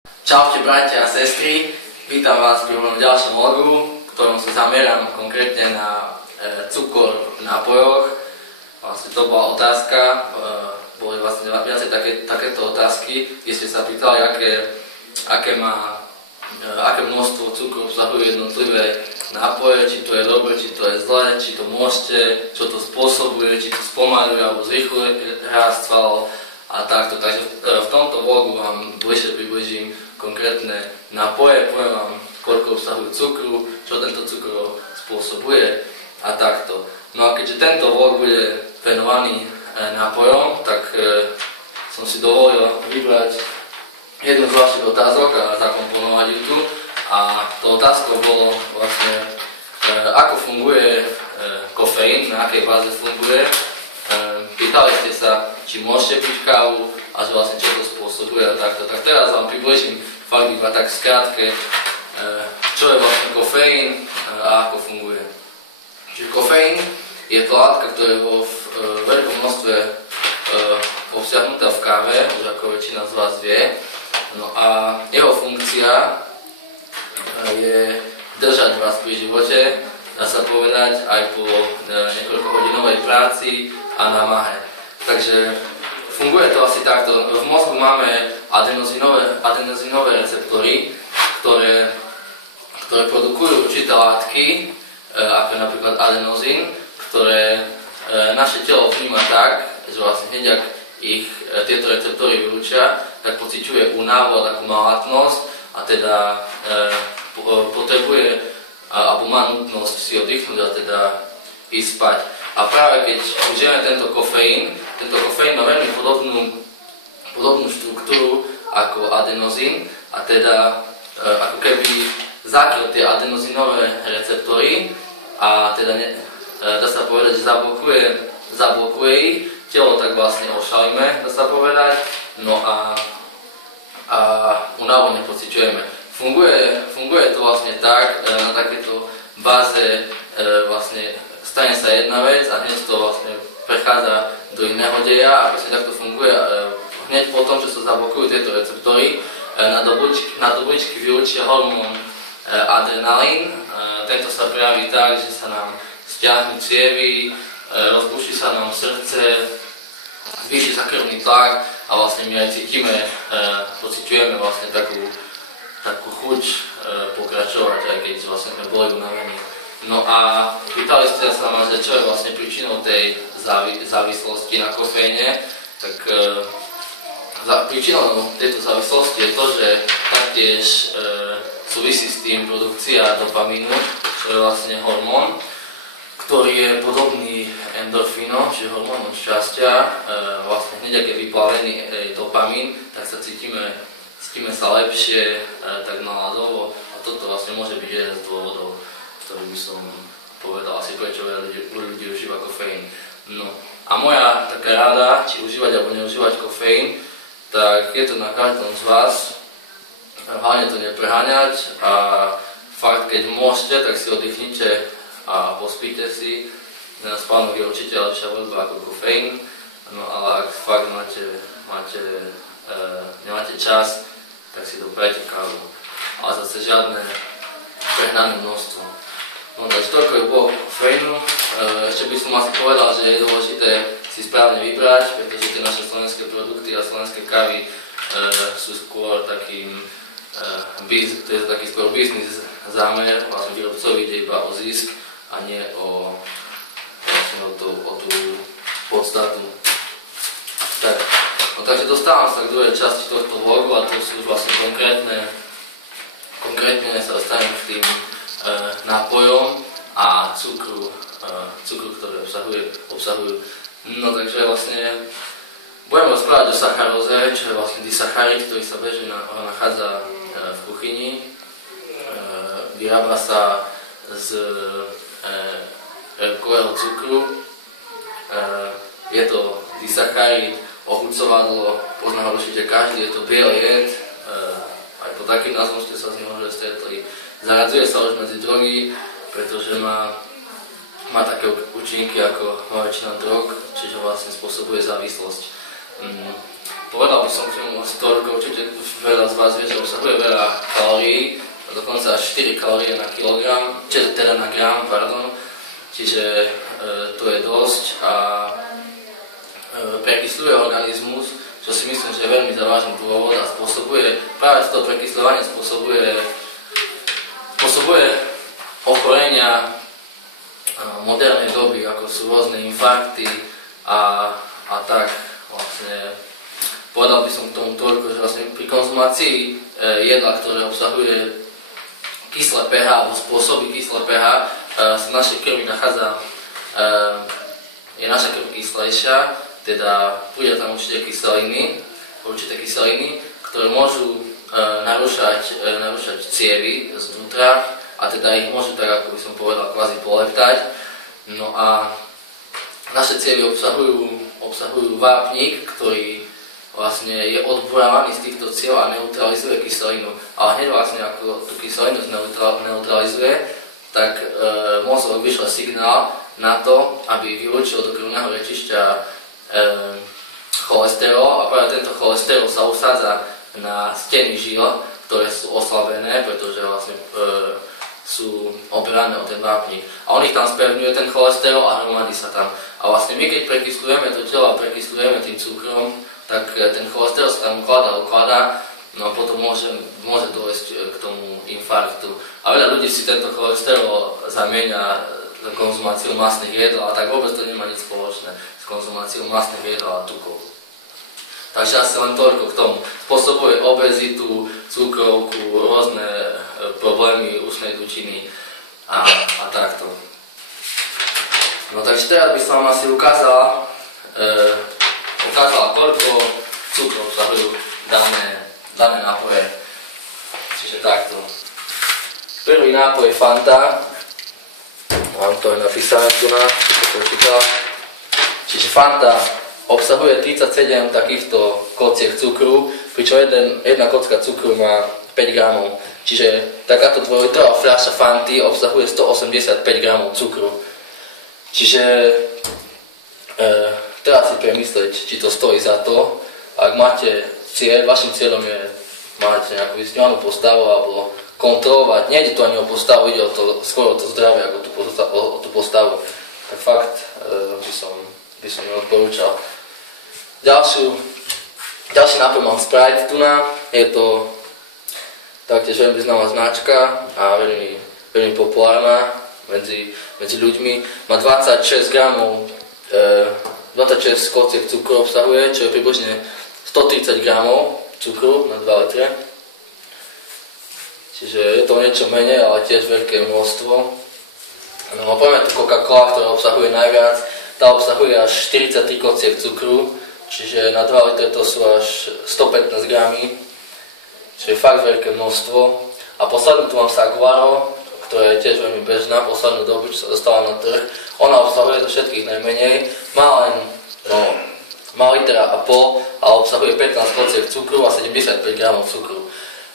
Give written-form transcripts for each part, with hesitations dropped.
Čaute bratia a sestry, vítam vás pri mojom ďalšom vlogu, v ktorom sa zamerám konkrétne na cukor v nápojoch. Vlastne to bola otázka, boli vlastne viacej takéto otázky, kde ste sa pýtali, aké množstvo cukru obsahujú jednotlivé nápoje, či to je dobre, či to je zlé, či to môžete, čo to spôsobuje, či to spomaluje alebo zrýchluje rast svalov a takto. Takže v tomto vlogu vám bližšie približím konkrétne nápoje, poviem vám, koľko obsahujú cukru, čo tento cukor spôsobuje a takto. No a keďže tento vlog bude venovaný nápojom, tak som si dovolil vybrať jednu z vašich otázok a zakomponovať ju tu. A to otázkou bolo vlastne, ako funguje kofeín, na akej báze funguje. Pýtali ste sa, či môžete piť kávu a že vlastne čo to spôsobuje a takto. Tak teraz vám približím fakt iba tak skrátke, čo je vlastne kofeín a ako funguje. Čiže kofeín je to látka, ktorá je vo veľkom množstve obsiahnutá v káve, už ako väčšina z vás vie. No a jeho funkcia je držať vás pri živote, dá sa povedať, aj po niekoľkohodinovej práci a námahe. Takže funguje to asi takto. V mozgu máme adenozinové receptory, ktoré produkujú určité látky, ako napríklad adenozín, ktoré naše telo vníma tak, že vlastne hneď ak ich tieto receptory vylúčia, tak pociťuje únavu a takú malátnosť a teda potrebuje alebo má nutnosť si oddychnúť a teda ísť spať. A práve keď užijeme tento kofeín má veľmi podobnú štruktúru ako adenozín a teda ako keby zakryl tie adenozinové receptory a teda dá sa povedať, že zablokuje ich, telo tak vlastne ošalíme, dá sa povedať, no a únavu nepociťujeme. Funguje to vlastne tak, na takéto báze vlastne stane sa jedna vec a hneď to vlastne prechádza do iného deja a presne takto funguje. Hneď po tom, že sa zablokujú tieto receptory, na dobličky vylúčia hormón adrenalín. Tento sa prejaví tak, že sa nám stiahnu cievy, rozbuší sa nám srdce, zvýši sa krvný tlak a vlastne my aj cítime, pociťujeme vlastne takú chuť pokračovať, aj keď vlastne sme boli unavení. No a pýtali ste sa ma, že čo je vlastne príčinou tej závislosti na kofeíne, tak príčinou tejto závislosti je to, že taktiež súvisí s tým produkcia dopamínu, čo je vlastne hormón, ktorý je podobný endorfínom, čiže hormónom šťastia. Vlastne hneď ak je vyplavený dopamín, tak sa cítime sa lepšie, tak naladovo a toto vlastne môže byť jeden z dôvodov, ktorý by som povedal asi prečo veľa ľudí užíva kofeín. No a moja taká rada, či užívať alebo neužívať kofeín, tak je to na každom z vás, hlavne to nepreháňať a fakt keď môžete, tak si oddychnite a pospíte si. Spánok je určite lepšia voľba ako kofeín, no ale ak fakt nemáte čas, tak si dopajte kávu. Ale zase žiadne prehnané množstvo. No takže toľko je bolo kofeínu. Ešte by som asi povedal, že je dôležité si správne vybrať, pretože tie naše slovenské produkty a slovenské kávy sú skôr takým to je taký skôr biznis zámer, vlastne výrobcovi ide iba o zisk a nie o tú podstatu. Tak. No takže dostávam sa k druhej časti tohto vlogu a to sú vlastne konkrétne sa dostanem k tým nápojom a cukru, ktoré obsahujú. No takže vlastne budem rozprávať o sacharóze, čo je vlastne disacharid, ktorý sa bežne nachádza v kuchyni. Vyrába sa z erkového cukru. Je to disacharid, ochucovadlo, pozná ho určite každý, je to biely jed, aj pod takým názvom ste sa s ním možno stretli. Zaradzuje sa už medzi drogy, pretože má také účinky ako väčšina drog, čiže vlastne spôsobuje závislosť. povedal by som k tomu asi toľko, určite veľa z vás vie, že obsahuje veľa kalórií, dokonca až 4 kalórie na kilogram, teda na gram, pardon, čiže to je dosť a prekysľuje organizmus, čo si myslím, že je veľmi závažný dôvod a spôsobuje, práve to prekysľovanie spôsobuje ochorenia modernej doby, ako sú rôzne infarkty a tak vlastne. Povedal by som k tomu toľko, že vlastne pri konzumácii jedla, ktoré obsahuje kyslé pH alebo spôsobí kyslé pH, sa v našej krvi nachádza, je naša krv kyslejšia, teda príde tam určité kyseliny, ktoré môžu narúšať cievy zvnútra a teda ich môžu, tak ako by som povedal, kvázi poleptať. No a naše cievy obsahujú vápnik, ktorý vlastne je odburávaný z týchto ciev a neutralizuje kyselinu. Ale hneď vlastne ako tú kyselinu neutralizuje, tak mozog vyšle signál na to, aby vylúčil do krvného rečišťa cholesterol a práve tento cholesterol sa usádza na steny žil, ktoré sú oslabené, pretože vlastne sú obrané o ten vápnik. A on ich tam spevňuje, ten cholesterol, a hromadí sa tam. A vlastne my keď prekysľujeme to telo a prekysľujeme tým cukrom, tak ten cholesterol sa tam ukladá, no a potom môže dôjsť k tomu infarktu. A veľa ľudí si tento cholesterol zamieňa za konzumáciou masných jedl, a tak vôbec to nemá nič spoločné s konzumáciou masných jedl a tukov. Takže asi len toľko k tomu. Spôsobuje obezitu, cukrovku, rôzne problémy ústnej dučiny a takto. No takže teraz by som vám asi ukázala, koľko cukrov obsahujú dané nápoje. Čiže takto. Prvý nápoj je Fanta. Mám to aj napísané tu na počítal. Čiže Fanta obsahuje 37 takýchto kociek cukru, pričom jedna kocka cukru má 5 gramov. Čiže takáto 2-litrová fľaša Fanty obsahuje 185 gramov cukru. Čiže treba si premyslieť, či to stojí za to. Ak máte cieľ, vašim cieľom je mať nejakú vysnívanú postavu alebo kontrolovať, nejde to ani o postavu, ide o to, skôr o to zdravie, ako o tú postavu, tak fakt by som neodporúčal. Ďalší nápoj mám Sprite tuna, je to taktiež veľmi známa značka a veľmi populárna medzi ľuďmi. Má 26 gramov, 26 kociek cukru obsahuje, čo je približne 130 gramov cukru na 2 litre. Čiže je to niečo menej, ale tiež veľké množstvo. No a poďme tu Coca-Cola, ktorá obsahuje najviac. Tá obsahuje až 43 kociek cukru, čiže na 2 litre to sú až 115 gramy. Čiže fakt veľké množstvo. A poslednú tu mám Saguaro, ktorá je tiež veľmi bežná, poslednú dobu, čo sa dostala na trh. Ona obsahuje zo všetkých najmenej, má len litra a pol a obsahuje 15 kociek cukru a 75 gramov cukru.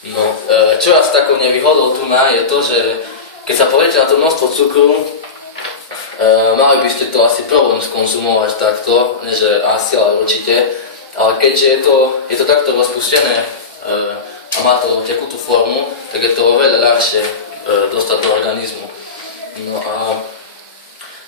No, čo raz takou nevýhodou tu je to, že keď sa pozriete na to množstvo cukru, mali by ste to asi problém skonzumovať takto, nie že asi, ale určite. Ale keďže je to takto rozpustené a má to tekutú formu, tak je to oveľa ľahšie dostať do organizmu. No a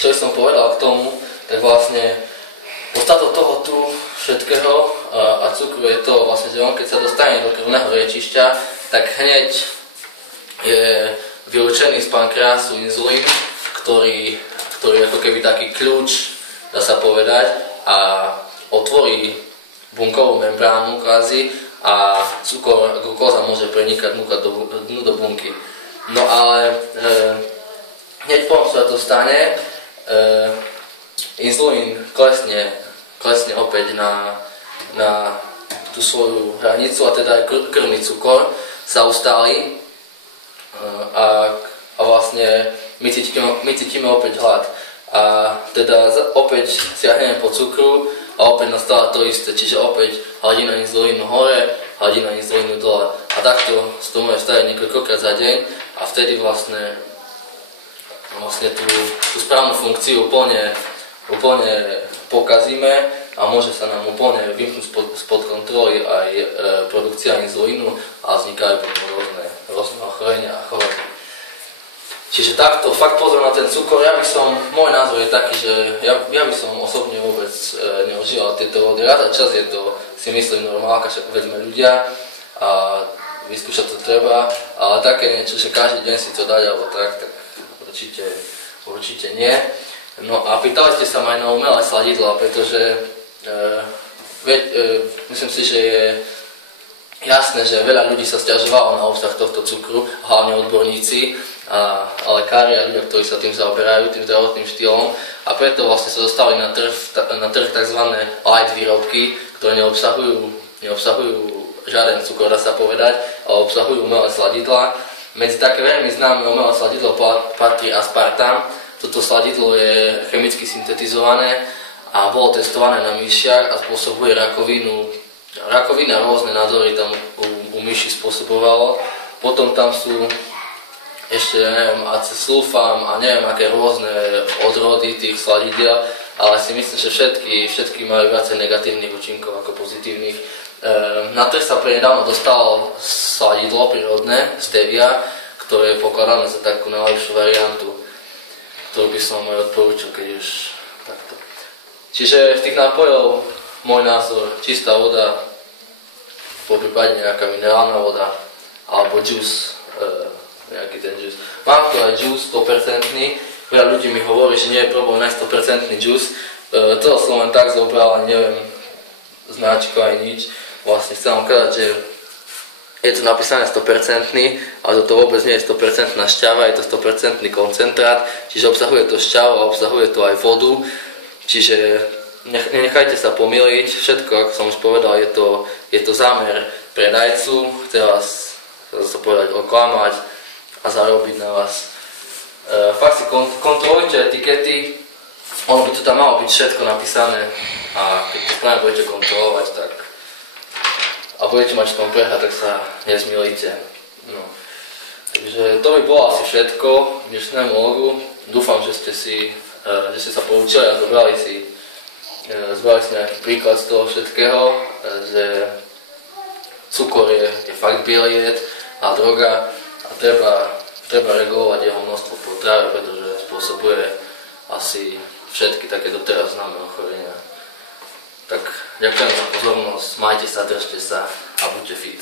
čo som povedal k tomu, tak vlastne podstatou toho tu všetkého a cukru je to vlastne, že on keď sa dostane do krvného rečišťa, tak hneď je vylúčený z pankreasu inzulín, ktorý je ako keby taký kľúč, dá sa povedať, a otvorí bunkovú membránu kvázi a glukóza môže prenikať dnu do bunky. No ale hneď potom sa to stane, inzulín klesne opäť na tú svoju hranicu a teda aj krvný cukor sa ustáli a vlastne my cítime opäť hlad. A teda opäť siahneme po cukru a opäť nastáva to isté, čiže opäť hladina inzulínu hore, hladina inzulínu dole. A takto sa to môže stať niekoľkokrát za deň a vtedy vlastne tú správnu funkciu úplne pokazíme, a môže sa nám úplne vymknúť spod kontroly aj produkcia inzulínu a vznikajú potom rôzne ochorenia a choroby. Čiže takto, fakt pozor na ten cukor. Môj názor je taký, že ja by som osobne vôbec neužíval tieto vody. Raz za čas je to, si myslím, normálka, však povedzme ľudia a vyskúšať to treba, ale také niečo, že každý deň si to dať alebo tak určite nie. No a pýtali ste sa ma aj na umelé sladidlá, pretože myslím si, že je jasné, že veľa ľudí sa sťažovalo na obsah tohto cukru, hlavne odborníci a lekári a ľudia, ktorí sa tým zaoberajú, tým zdravotným štýlom, a preto vlastne sa dostali na trh tzv. Light výrobky, ktoré neobsahujú žiaden cukor, dá sa povedať, ale obsahujú umelé sladidlá. Medzi také veľmi známe umelé sladidlo patrí aspartam. Toto sladidlo je chemicky syntetizované a bolo testované na myšiach a spôsobuje rakovinu. Rakovina, rôzne nádory tam u myši spôsobovalo. Potom tam sú ešte, neviem, acesulfám a neviem, aké rôzne odrody tých sladidiel, ale si myslím, že všetky majú viacej negatívnych účinkov ako pozitívnych. Na trh sa prednedávno dostalo sladidlo prírodné, stevia, ktoré je pokladané za takú najlepšiu variantu, ktorú by som odporúčil, keď už takto. Čiže z tých nápojov môj názor, čistá voda, poprípade nejaká minerálna voda, alebo juice, nejaký ten juice. Mám tu aj juice 100%, veľa ľudí mi hovorí, že nie je problém nájsť 100% juice. To som len tak zobral, ale neviem značku aj nič. Vlastne chcem vám povedať, že je to napísané 100%, ale to vôbec nie je 100% šťava, je to 100% koncentrát, čiže obsahuje to šťavu a obsahuje to aj vodu, čiže nenechajte sa pomýliť, všetko, ako som už povedal, je to zámer predajcu, chce vás, to povedať, oklamať a zarobiť na vás. Fakt si kontrolujte etikety, ono by to tam malo byť všetko napísané a keď to správne budete kontrolovať, tak a budete mať v tom prehľad, tak sa nezmýlite. No. Takže to by bolo asi všetko k dnešnému logu. Dúfam, že ste sa poučili a zobrali si nejaký príklad z toho všetkého, že cukor je fakt biely jed a droga a treba regulovať jeho množstvo po tráve, pretože spôsobuje asi všetky také doteraz známe ochorenia. Tak ďakujem za pozornosť, majte sa, držte sa a buďte fit.